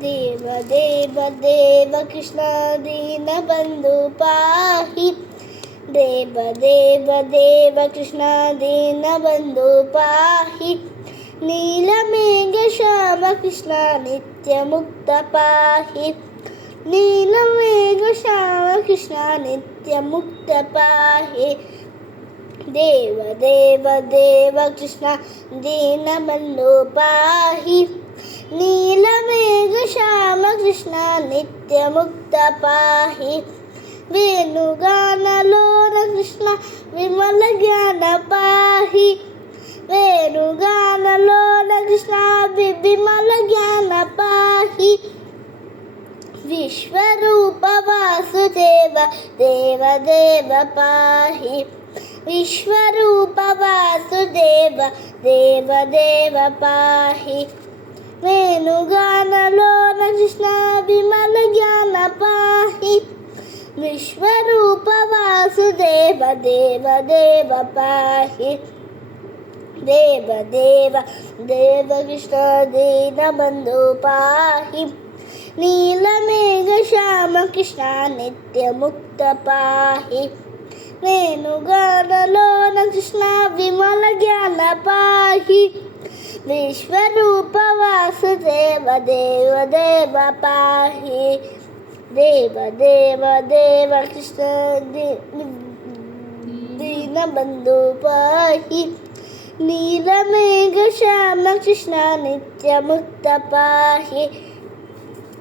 देव देव देव कृष्ण दीनबन्धु पाहि देव देव देव कृष्ण दीनबन्धु पाहि नीलमेघ श्याम कृष्ण नित्यमुक्त पाहि नीलमेघ श्याम कृष्ण नित्यमुक्त पाहि देव देव देव कृष्ण दीनबन्धु पाहि नीलमेघ श्याम कृष्ण नित्यमुक्त पाहि वेणुगानलोल कृष्ण विमल ज्ञान पाहि वेणुगानलोल कृष्ण विमल ज्ञान पाहि विश्वरूप वासुदेव देव देव पाहि विश्वरूप वासुदेव देव देव पाहि वेणुगानलोल कृष्ण विमल ज्ञान पाहि विश्वरूप वासुदेव देव देव पाहि देव देव देव कृष्ण दीनबन्धु पाहि नीलमेघ श्याम कृष्ण नित्यमुक्त पाहि वेणुगानलोल कृष्ण विमल ज्ञान पाहि विश्वरूप वासुदेव देव देव पाहि देव देव देव कृष्ण दीनबन्धु पाहि नीलमेघ श्याम कृष्ण नित्यमुक्त पाहि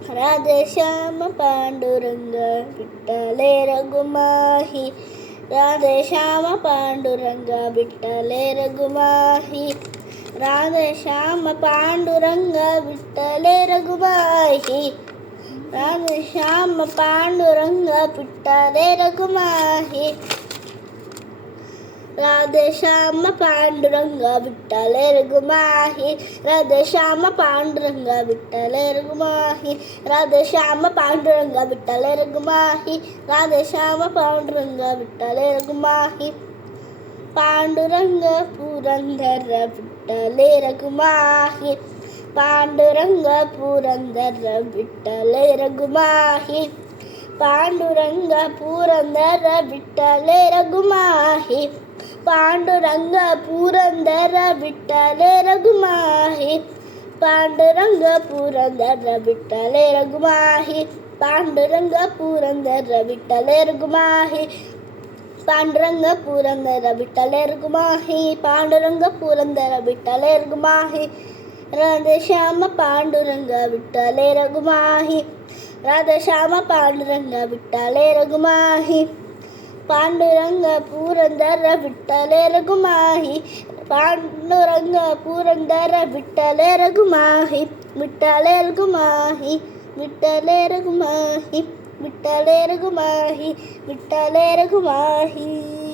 राधे श्याम पांडुरंग विठ्ठले रघुमाहि राधे श्याम पांडुरंग विठ्ठले रघुमाहि राधे श्याम पांडुरंग विठ्ठले रघुमाहि राधे श्याम पांडुरंग विठ्ठले रघुमाहि राधे श्याम पांडुरंग विठ्ठले रघुमाहि राधे श्याम पांडुरंग विठ्ठले रघुमाहि राधे श्याम पांडुरंग विठ्ठले रघुमाहि राधे श्याम पांडुरंग विठ्ठले रघुमाहि पांडुरंग पुरंदर विठ्ठले रघुमाहि पांडुरंग पुरंदर विठ्ठले रघुमाहि पांडुरंग पुरंदर विठ्ठले रघुमाहि पांडुरंग पुरंदर विठ्ठले रघुमाहि पांडुरंग पुरंदर विठ्ठले रघुमाहि पांडुरंग पुरंदर विठ्ठले रघुमाहि पांडुरंग पुरंदर विठ्ठले रघुमाहि पांडुरंग पुरंदर विठ्ठले रघुमाहि राधे श्याम पांडुरंग विठ्ठले रघुमाहि राधे श्याम पांडुरंग विठ्ठले रघुमाहि पांडुरंग पुरंदर विठ्ठले रघुमाहि पांडुरंग पुरंदर विठ्ठले रघुमाहि विठ्ठले रघुमाहि विठ्ठले रघुमाहि विठ्ठले रघुमाहि विठ्ठले रघुमाहि।